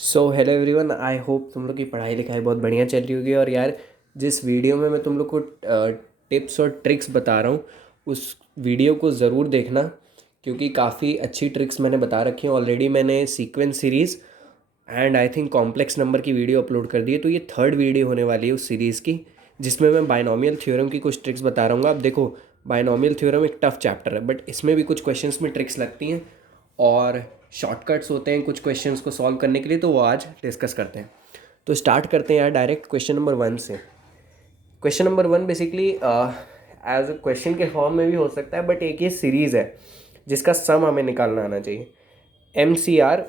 So hello everyone, I hope तुम लोग की पढ़ाई लिखाई बहुत बढ़िया चल रही होगी। और यार, जिस वीडियो में मैं तुम लोग को टिप्स और ट्रिक्स बता रहा हूँ, उस वीडियो को ज़रूर देखना, क्योंकि काफ़ी अच्छी ट्रिक्स मैंने बता रखी हैं ऑलरेडी। मैंने sequence series and I think complex number की वीडियो अपलोड कर दी है, तो ये थर्ड वीडियो होने वाली है उस सीरीज़ की, जिसमें मैं बायनोमियल थ्योरम की कुछ ट्रिक्स बता रहा हूँ। अब देखो, बायनोमियल थ्योरम एक टफ चैप्टर है, बट इसमें भी कुछ क्वेश्चंस में ट्रिक्स लगती हैं और शॉर्टकट्स होते हैं कुछ क्वेश्चंस को सॉल्व करने के लिए, तो वो आज डिस्कस करते हैं। तो स्टार्ट करते हैं यार डायरेक्ट क्वेश्चन नंबर 1 से। Question number 1 basically as a question के फॉर्म में भी हो सकता है, बट एक ये सीरीज़ है जिसका सम हमें निकालना आना चाहिए। M C R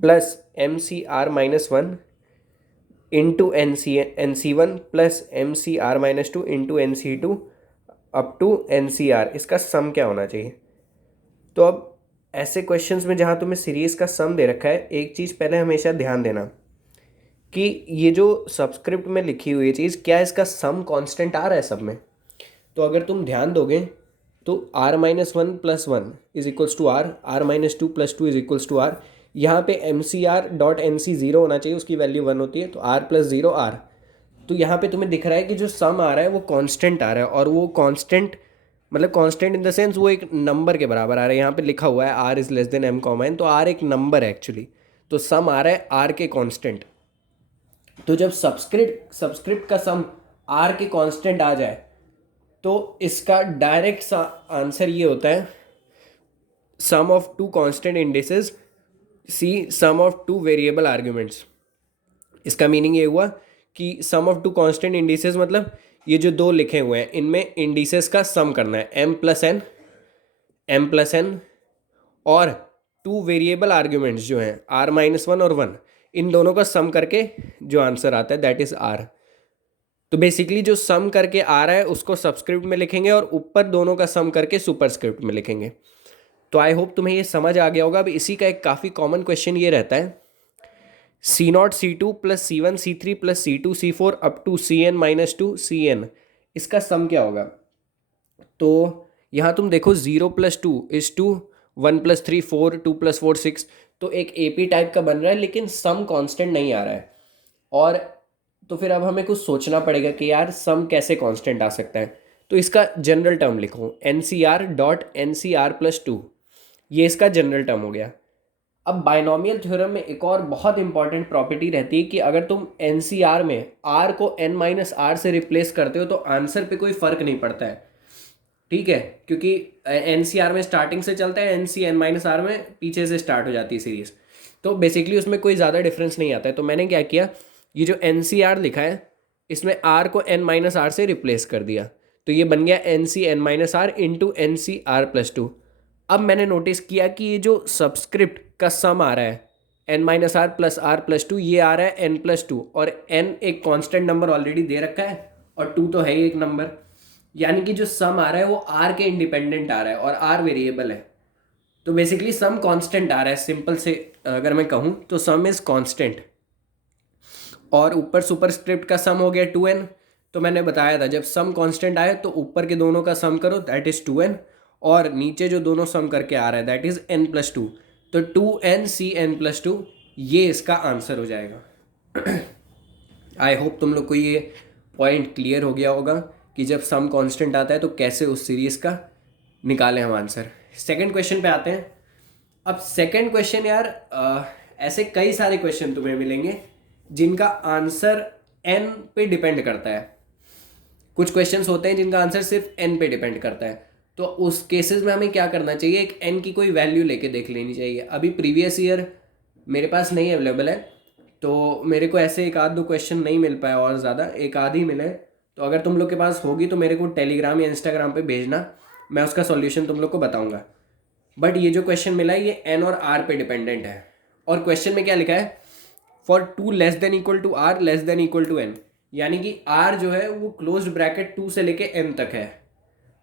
plus M C R minus one into N C one plus M C R minus two into N C two up to N C R, इसका सम क्या होना चाहिए। तो अब ऐसे क्वेश्चंस में जहाँ तुम्हें सीरीज़ का सम दे रखा है, एक चीज़ पहले हमेशा ध्यान देना कि ये जो सबस्क्रिप्ट में लिखी हुई चीज़, क्या इसका सम कांस्टेंट आ रहा है सब में। तो अगर तुम ध्यान दोगे तो R minus one plus one is equals to R minus two plus two is equals to R. यहाँ पे M C R dot N C zero होना चाहिए, उसकी वैल्यू वन होती है, तो आर प्लस ज़ीरो आर। तो यहाँ पे तुम्हें दिख रहा है कि जो सम आ रहा है वो कांस्टेंट आ रहा है, और वो कांस्टेंट मतलब कांस्टेंट इन द सेंस वो एक नंबर के बराबर आ रहा है। यहाँ पे लिखा हुआ है R is less than M comma N, तो आर एक नंबर है एक्चुअली। तो सम आ रहा है आर के कांस्टेंट। तो जब सब्सक्रिप्ट का सम आर के कांस्टेंट आ जाए, तो इसका डायरेक्ट सा आंसर ये होता है sum of two constant indices C sum of two variable arguments. इसका मीनिंग ये हुआ कि sum of two constant indices मतलब ये जो दो लिखे हुए हैं, इनमें इंडिसेस का सम करना है, एम प्लस एन और टू वेरिएबल आर्ग्यूमेंट्स जो हैं आर माइनस वन और वन, इन दोनों का सम करके जो आंसर आता है दैट इज आर। तो बेसिकली जो सम करके आ रहा है उसको सबस्क्रिप्ट में लिखेंगे और ऊपर दोनों का सम करके सुपरस्क्रिप्ट में लिखेंगे। तो आई होप तुम्हें ये समझ आ गया होगा। अब इसी का एक काफ़ी कॉमन क्वेश्चन ये रहता है, C nought C two plus C one C three plus C two C four up to C N minus two C N, इसका सम क्या होगा। तो यहाँ तुम देखो, zero plus two is two, one plus three four, two plus four six, तो एक AP type का बन रहा है, लेकिन सम कांस्टेंट नहीं आ रहा है। और तो फिर अब हमें कुछ सोचना पड़ेगा कि यार सम कैसे कांस्टेंट आ सकता है। तो इसका जनरल टर्म लिखो, N C R dot N C R plus two, ये इसका जनरल टर्म हो गया। अब बायनोमियल थ्योरम में एक और बहुत इंपॉर्टेंट प्रॉपर्टी रहती है कि अगर तुम एन सी आर में आर को एन माइनस आर से रिप्लेस करते हो तो आंसर पे कोई फ़र्क नहीं पड़ता है, ठीक है, क्योंकि एन सी आर में स्टार्टिंग से चलता है, N C N minus R में पीछे से स्टार्ट हो जाती है सीरीज। तो बेसिकली उसमें कोई ज़्यादा डिफरेंस नहीं आता है। तो मैंने क्या किया, ये जो एन सी आर लिखा है इसमें आर को एन माइनस आर से रिप्लेस कर दिया, तो ये बन गया N C N minus R into N C R plus two. अब मैंने नोटिस किया कि ये जो सबस्क्रिप्ट का सम आ रहा है N minus R plus two, ये आ रहा है एन प्लस टू, और एन एक कांस्टेंट नंबर ऑलरेडी दे रखा है और टू तो है ही एक नंबर, यानी कि जो सम आ रहा है वो आर के इंडिपेंडेंट आ रहा है और आर वेरिएबल है। तो बेसिकली सम कांस्टेंट आ रहा है, सिंपल से अगर मैं कहूँ तो सम इज़ कांस्टेंट। और ऊपर सुपरस्क्रिप्ट का सम हो गया टू एन। तो मैंने बताया था जब सम कांस्टेंट आए तो ऊपर के दोनों का सम करो दैट इज़ टू एन, और नीचे जो दोनों सम करके आ रहा है that is N plus two. तो two N C N plus two, ये इसका आंसर हो जाएगा। आई होप तुम लोग को ये पॉइंट क्लियर हो गया होगा कि जब सम कांस्टेंट आता है तो कैसे उस सीरीज़ का निकालें हम आंसर। सेकंड क्वेश्चन पे आते हैं। अब सेकंड क्वेश्चन यार, ऐसे कई सारे क्वेश्चन तुम्हें मिलेंगे जिनका आंसर एन पे डिपेंड करता है। कुछ क्वेश्चंस होते हैं जिनका आंसर सिर्फ एन पे डिपेंड करता है। तो उस केसेस में हमें क्या करना चाहिए, एक एन की कोई वैल्यू लेके देख लेनी चाहिए। अभी प्रीवियस ईयर मेरे पास नहीं अवेलेबल है, तो मेरे को ऐसे एक आध दो क्वेश्चन नहीं मिल पाए, और ज़्यादा एक आध ही मिले। तो अगर तुम लोग के पास होगी तो मेरे को टेलीग्राम या इंस्टाग्राम पे भेजना, मैं उसका सॉल्यूशन तुम लोग को बताऊंगा। बट ये जो क्वेश्चन मिला है ये एन और आर पे डिपेंडेंट है। और क्वेश्चन में क्या लिखा है, for two less than equal to R less than equal to N, यानी कि आर जो है वो क्लोज्ड ब्रैकेट टू से लेके एन तक है।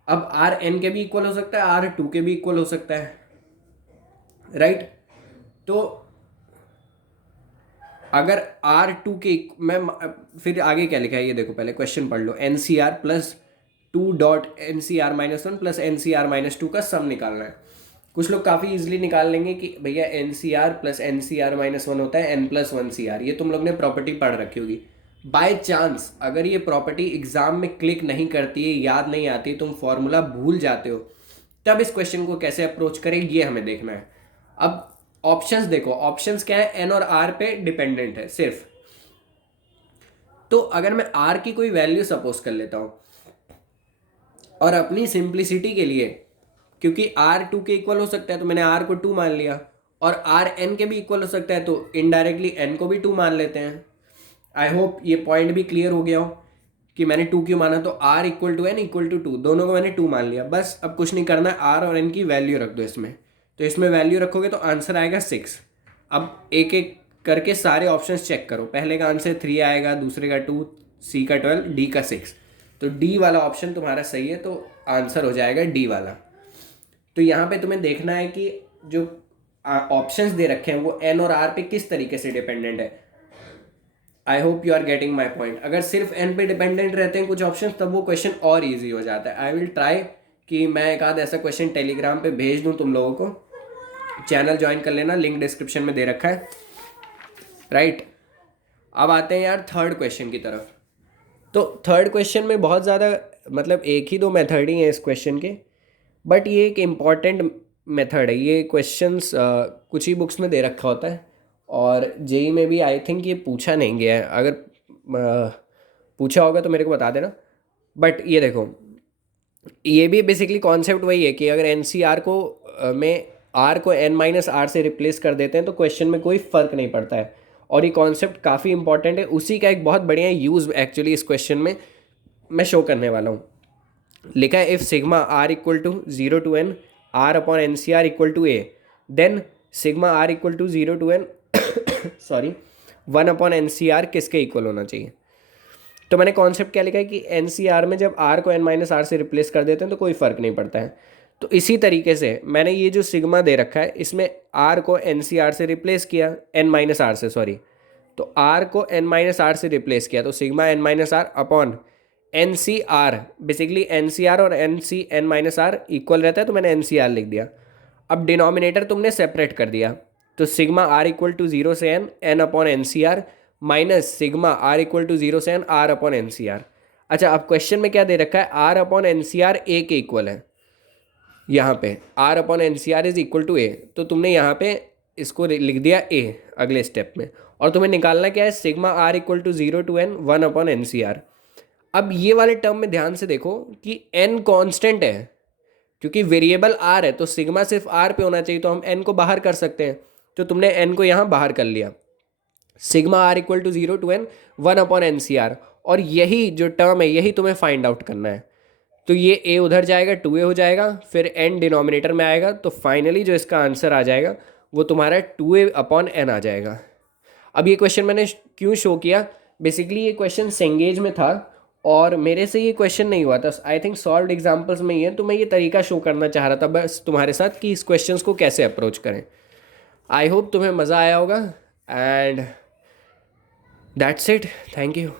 अब आर एन के भी इक्वल हो सकता है, आर टू के भी इक्वल हो सकता है, राइट। तो अगर आर टू के मैं फिर आगे क्या लिखा है ये देखो, पहले क्वेश्चन पढ़ लो। N C R plus two dot N C R minus one plus N C R minus two का सम निकालना है। कुछ लोग काफ़ी इजीली निकाल लेंगे कि भैया N C R plus N C R minus one होता है n+1 CR, ये तुम लोग ने प्रॉपर्टी पढ़ रखी होगी। बाय चांस अगर ये प्रॉपर्टी एग्जाम में क्लिक नहीं करती है, याद नहीं आती, तुम फॉर्मूला भूल जाते हो, तब इस क्वेश्चन को कैसे अप्रोच करें ये हमें देखना है। अब ऑप्शंस देखो, ऑप्शंस क्या है, एन और आर पे डिपेंडेंट है सिर्फ। तो अगर मैं आर की कोई वैल्यू सपोज कर लेता हूँ और अपनी सिंप्लिसिटी के लिए, क्योंकि आर 2 के इक्वल हो सकता है तो मैंने आर को 2 मान लिया, और आर एन के भी इक्वल हो सकता है तो इनडायरेक्टली एन को भी 2 मान लेते हैं। आई होप ये पॉइंट भी क्लियर हो गया हो कि मैंने 2 क्यों माना। तो R equal to N equal to 2, दोनों को मैंने 2 मान लिया, बस अब कुछ नहीं करना है, आर और एन की वैल्यू रख दो इसमें। तो इसमें वैल्यू रखोगे तो आंसर आएगा 6। अब एक एक करके सारे ऑप्शंस चेक करो, पहले का आंसर 3 आएगा, दूसरे का 2, सी का 12, डी का 6। तो डी वाला ऑप्शन तुम्हारा सही है, तो आंसर हो जाएगा डी वाला। तो यहाँ पे तुम्हें देखना है कि जो ऑप्शंस दे रखे हैं वो एन और आर पे किस तरीके से डिपेंडेंट है। I hope you are getting my point. अगर सिर्फ एन पे डिपेंडेंट रहते हैं कुछ ऑप्शंस, तब वो क्वेश्चन और ईजी हो जाता है। आई विल ट्राई कि मैं एक आध ऐसा क्वेश्चन टेलीग्राम पे भेज दूँ तुम लोगों को। चैनल ज्वाइन कर लेना, लिंक डिस्क्रिप्शन में दे रखा है, राइट। अब आते हैं यार थर्ड क्वेश्चन की तरफ। तो थर्ड क्वेश्चन में बहुत ज़्यादा मतलब एक ही दो मेथड ही हैं इस क्वेश्चन के, बट ये एक इम्पॉर्टेंट मेथड है। ये क्वेश्चंस कुछ ही बुक्स में दे रखा होता है, और जेई में भी आई थिंक ये पूछा नहीं गया है। अगर पूछा होगा तो मेरे को बता देना। बट ये देखो, ये भी बेसिकली कॉन्सेप्ट वही है कि अगर एन सी आर को में आर को n-r से रिप्लेस कर देते हैं तो क्वेश्चन में कोई फ़र्क नहीं पड़ता है। और ये कॉन्सेप्ट काफ़ी इंपॉर्टेंट है, उसी का एक बहुत बढ़िया यूज़ एक्चुअली इस क्वेश्चन में मैं शो करने वाला हूँ। लिखा है if sigma R equal to 0 to n r upon N C R equal to A, then sigma R equal to 0 to n sorry 1 upon N C R किसके equal होना चाहिए। तो मैंने कॉन्सेप्ट क्या लिखा है कि एन सी आर में जब आर को n-r से रिप्लेस कर देते हैं तो कोई फ़र्क नहीं पड़ता है। तो इसी तरीके से मैंने ये जो सिग्मा दे रखा है इसमें आर को n-r से रिप्लेस किया, n-r से सॉरी, तो आर को n-r से रिप्लेस किया, तो sigma n-r upon N C R, basically N C R और n-r इक्वल रहता है तो मैंने एन सी आर लिख दिया। अब डिनोमिनेटर तुमने सेपरेट कर दिया, तो सिग्मा आर इक्वल टू 0 से n upon N C R minus sigma R equal to 0 से n r upon N C R. अच्छा, अब क्वेश्चन में क्या दे रखा है, r upon N C R A K equal है। यहाँ पे r upon N C R is equal to A, तो तुमने यहाँ पे इसको लिख दिया a अगले स्टेप में, और तुम्हें निकालना क्या है, sigma R equal to 0 to n 1 upon N C R. अब ये वाले टर्म में ध्यान से देखो कि n कांस्टेंट है, क्योंकि वेरिएबल r है तो सिग्मा सिर्फ r पे होना चाहिए, तो हम n को बाहर कर सकते हैं। तो तुमने n को यहाँ बाहर कर लिया, sigma R equal to 0 to n 1 upon N C R, और यही जो टर्म है यही तुम्हें फाइंड आउट करना है। तो ये a उधर जाएगा, 2a हो जाएगा, फिर n डिनोमिनेटर में आएगा, तो फाइनली जो इसका आंसर आ जाएगा वो तुम्हारा 2a अपॉन n आ जाएगा। अब ये क्वेश्चन मैंने क्यों शो किया, बेसिकली ये क्वेश्चन सेंगेज में था और मेरे से ये क्वेश्चन नहीं हुआ था, आई थिंक सॉल्व्ड एग्जाम्पल्स में ही है, तो मैं ये तरीका शो करना चाह रहा था बस तुम्हारे साथ कि इस क्वेश्चन को कैसे अप्रोच करें। आई होप तुम्हें मज़ा आया होगा, and that's it, thank you.